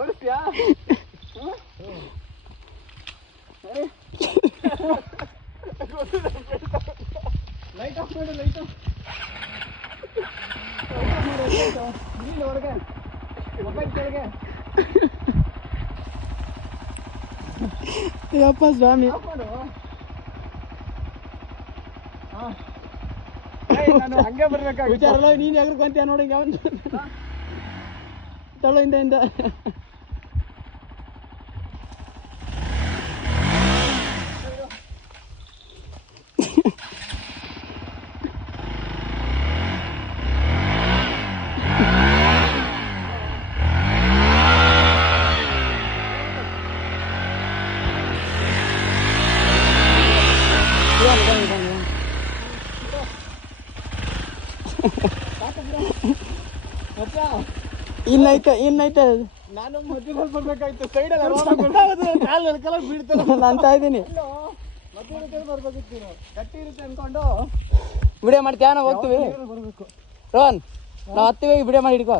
ಓಡಿಸ್ತೀಯಾ? Light off ಮಾಡು, light off ನೀನು ಹೊರಗೆ ಮೊಬೈಲ್ ಕೆಳಗೆ ಯಪ್ಪ ಸ್ವಾಮಿ. ಆಫ್ ಮಾಡು. ನಾನು ಹಂಗೆ ಬರ್ಬೇಕಾಗಿತ್ತು. ವಿಚಾರಲ್ಲ ನೀನು ಎಗ್ರಕೊಂತೀಯ ನೋಡಿ ಅವನು ತಳ್ಳೋ ಹಿಂದೆ ಇನ್ನೈತೆ ನಾನು ಮಧ್ಯದಲ್ಲಿ ಬರ್ಬೇಕಾಯ್ತು. ಸೈಡಲ್ಲಿ ಕಾಲ ಬೀಳ್ತಾನೆ ಅಂತ ಇದ್ದೀನಿ. ಮಧ್ಯದಲ್ಲಿ ಬರ್ಬೇಕಿತ್ತು. ನೀನು ಗಟ್ಟಿ ಇರುತ್ತೆ ಅನ್ಕೊಂಡು ವಿಡಿಯೋ ಮಾಡ್ತೀಯ? ನಾವು ಹೋಗ್ತೀವಿ ಬರ್ಬೇಕು. ರೋಹನ್, ನಾವು ಹತ್ತೀವಿ, ವಿಡಿಯೋ ಮಾಡಿ ಹಿಡ್ಕೋ.